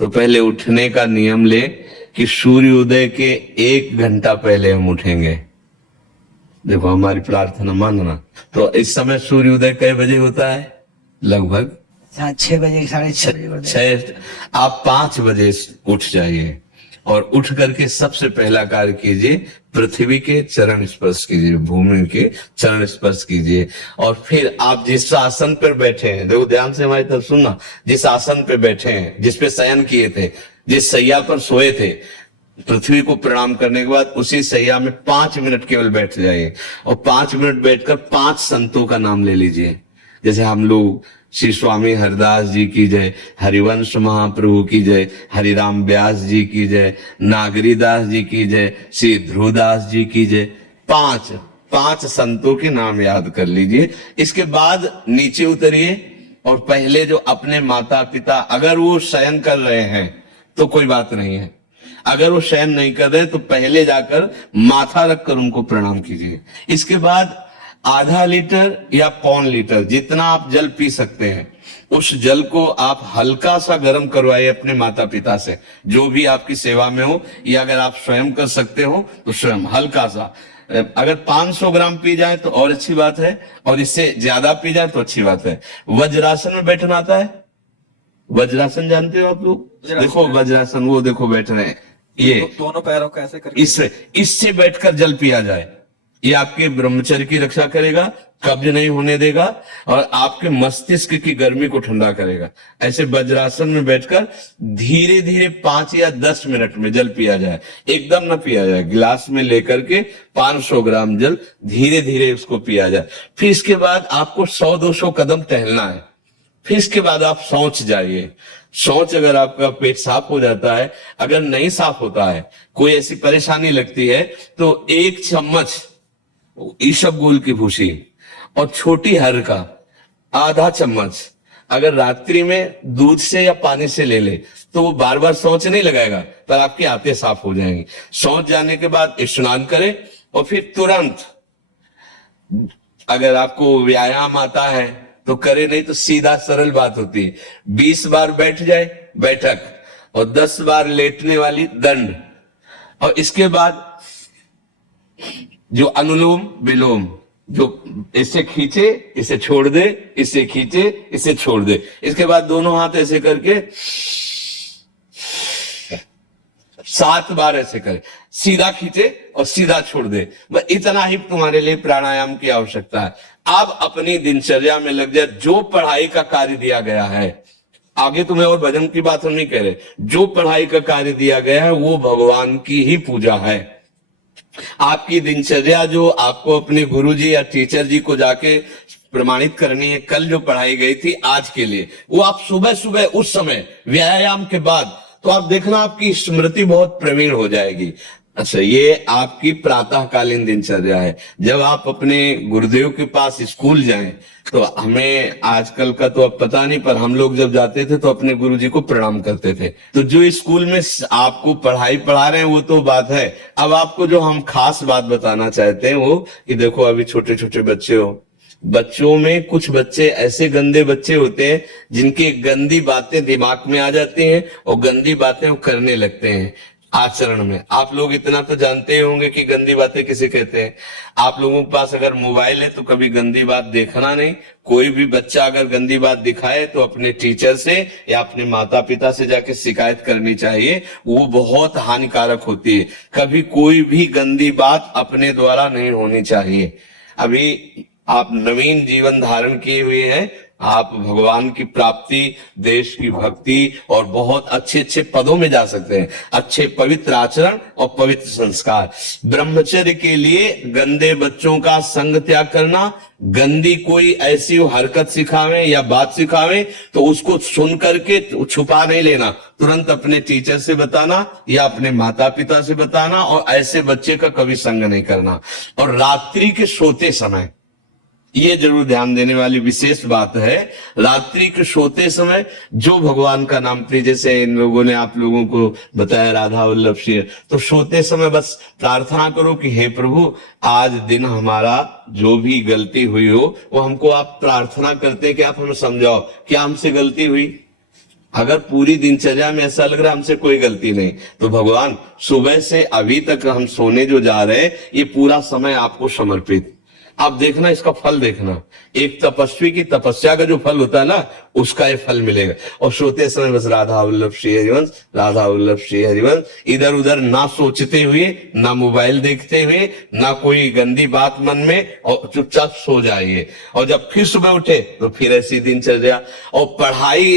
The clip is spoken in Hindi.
तो पहले उठने का नियम ले कि सूर्योदय के 1 घंटा पहले हम उठेंगे। देखो हमारी प्रार्थना मानना। तो इस समय सूर्योदय कई बजे होता है? लगभग 6 बजे 6:30 बजे। 6। आप 5 बजे उठ जाइए और उठ करके सबसे पहला कार्य कीजिए, पृथ्वी के चरण स्पर्श कीजिए, भूमि के चरण स्पर्श कीजिए। और फिर आप जिस आसन पर बैठे हैं, देखो ध्यान से हमारी तरफ सुनना, जिस आसन पे बैठे हैं, जिस पे शयन किए थे, जिस सैया पर सोए थे, पृथ्वी को प्रणाम करने के बाद उसी सैया में 5 मिनट केवल बैठ जाइए और 5 मिनट बैठकर 5 संतों का नाम ले लीजिए। जैसे हम लोग श्री स्वामी हरिदास जी की जय, हरिवंश महाप्रभु की जय, हरिराम व्यास जी की जय, नागरीदास जी की जय, श्री ध्रुवदास जी की जय। 5 संतों के नाम याद कर लीजिए। इसके बाद नीचे उतरिए और पहले जो अपने माता पिता, अगर वो शयन कर रहे हैं तो कोई बात नहीं है, अगर वो शयन नहीं कर रहे तो पहले जाकर माथा रखकर उनको प्रणाम कीजिए। इसके बाद आधा लीटर या 1.25 लीटर जितना आप जल पी सकते हैं, उस जल को आप हल्का सा गर्म करवाइए अपने माता पिता से, जो भी आपकी सेवा में हो, या अगर आप स्वयं कर सकते हो तो स्वयं हल्का सा। अगर 500 ग्राम पी जाए तो और अच्छी बात है, और इससे ज्यादा पी जाए तो अच्छी बात है। वज्रासन में बैठना आता है? वज्रासन जानते हो आप लोग? देखो वज्रासन, वो देखो बैठ रहे हैं, ये दोनों पैरों को ऐसे करके इससे बैठकर जल पिया जाए। ये आपके ब्रह्मचर्य की रक्षा करेगा, कब्ज नहीं होने देगा और आपके मस्तिष्क की गर्मी को ठंडा करेगा। ऐसे वज्रासन में बैठकर धीरे धीरे 5 या 10 मिनट में जल पिया जाए, एकदम ना पिया जाए। गिलास में लेकर के 500 ग्राम जल धीरे धीरे उसको पिया जाए। फिर इसके बाद आपको 100-200 कदम टहलना है। फिर इसके बाद आप शौच जाइए। शौच, अगर आपका पेट साफ हो जाता है, अगर नहीं साफ होता है, कोई ऐसी परेशानी लगती है, तो 1 चम्मच ईसबगोल की भूसी और छोटी हर का आधा चम्मच अगर रात्रि में दूध से या पानी से ले ले तो वो बार बार शौच नहीं लगाएगा, पर आपकी आंतें साफ हो जाएंगी। शौच जाने के बाद स्नान करें और फिर तुरंत, अगर आपको व्यायाम आता है तो करे, नहीं तो सीधा सरल बात होती है, 20 बार बैठ जाए बैठक और 10 बार लेटने वाली दंड। और इसके बाद जो अनुलोम विलोम, जो इसे खींचे इसे छोड़ दे, इसे खींचे इसे छोड़ दे, इसके बाद दोनों हाथ ऐसे करके 7 बार ऐसे करे, सीधा खींचे और सीधा छोड़ दे। बस इतना ही तुम्हारे लिए प्राणायाम की आवश्यकता है। आप अपनी दिनचर्या में लग जाए। जो पढ़ाई का कार्य दिया गया है, आगे तुम्हें और भजन की बात हम नहीं कह रहे, जो पढ़ाई का कार्य दिया गया है वो भगवान की ही पूजा है। आपकी दिनचर्या जो आपको अपने गुरुजी या टीचर जी को जाके प्रमाणित करनी है, कल जो पढ़ाई गई थी आज के लिए, वो आप सुबह सुबह उस समय व्यायाम के बाद, तो आप देखना आपकी स्मृति बहुत प्रवीण हो जाएगी। अच्छा, ये आपकी प्रातःकालीन दिनचर्या है। जब आप अपने गुरुदेव के पास स्कूल जाएं, तो हमें आजकल का तो अब पता नहीं, पर हम लोग जब जाते थे तो अपने गुरुजी को प्रणाम करते थे। तो जो स्कूल में आपको पढ़ाई पढ़ा रहे हैं वो तो बात है, अब आपको जो हम खास बात बताना चाहते हैं वो कि देखो अभी छोटे छोटे बच्चे हो, बच्चों में कुछ बच्चे ऐसे गंदे बच्चे होते हैं जिनकी गंदी बातें दिमाग में आ जाती हैं और गंदी बातें वो करने लगते हैं आचरण में। आप लोग इतना तो जानते ही होंगे कि गंदी बातें किसे कहते हैं। आप लोगों के पास अगर मोबाइल है तो कभी गंदी बात देखना नहीं। कोई भी बच्चा अगर गंदी बात दिखाए तो अपने टीचर से या अपने माता पिता से जाके शिकायत करनी चाहिए, वो बहुत हानिकारक होती है। कभी कोई भी गंदी बात अपने द्वारा नहीं होनी चाहिए। अभी आप नवीन जीवन धारण किए हुए हैं, आप भगवान की प्राप्ति, देश की भक्ति और बहुत अच्छे अच्छे पदों में जा सकते हैं। अच्छे पवित्र आचरण और पवित्र संस्कार। ब्रह्मचर्य के लिए गंदे बच्चों का संग त्याग करना, गंदी कोई ऐसी हरकत सिखावे या बात सिखावे तो उसको सुन करके छुपा नहीं लेना, तुरंत अपने टीचर से बताना या अपने माता पिता से बताना, और ऐसे बच्चे का कभी संग नहीं करना। और रात्रि के सोते समय ये जरूर ध्यान देने वाली विशेष बात है, रात्रि के सोते समय जो भगवान का नाम प्रिय, जैसे इन लोगों ने आप लोगों को बताया राधा वल्लभ सिंह, तो सोते समय बस प्रार्थना करो कि हे प्रभु, आज दिन हमारा जो भी गलती हुई हो वो हमको आप प्रार्थना करते कि आप हमें समझाओ क्या हमसे गलती हुई। अगर पूरी दिनचर्या में ऐसा लग रहा है हमसे कोई गलती नहीं, तो भगवान सुबह से अभी तक हम सोने जो जा रहे हैं ये पूरा समय आपको समर्पित। आप देखना, इसका फल देखना, एक तपस्वी की तपस्या का जो फल होता है ना, उसका ये फल मिलेगा। और सोते समय बस राधा वल्लभ श्री हरिवंश, राधा वल्लभ श्री हरिवंश, इधर उधर ना सोचते हुए, ना मोबाइल देखते हुए, ना कोई गंदी बात मन में, और चुपचाप सो जाइए। और जब फिर सुबह उठे तो फिर ऐसी दिनचर्या। और पढ़ाई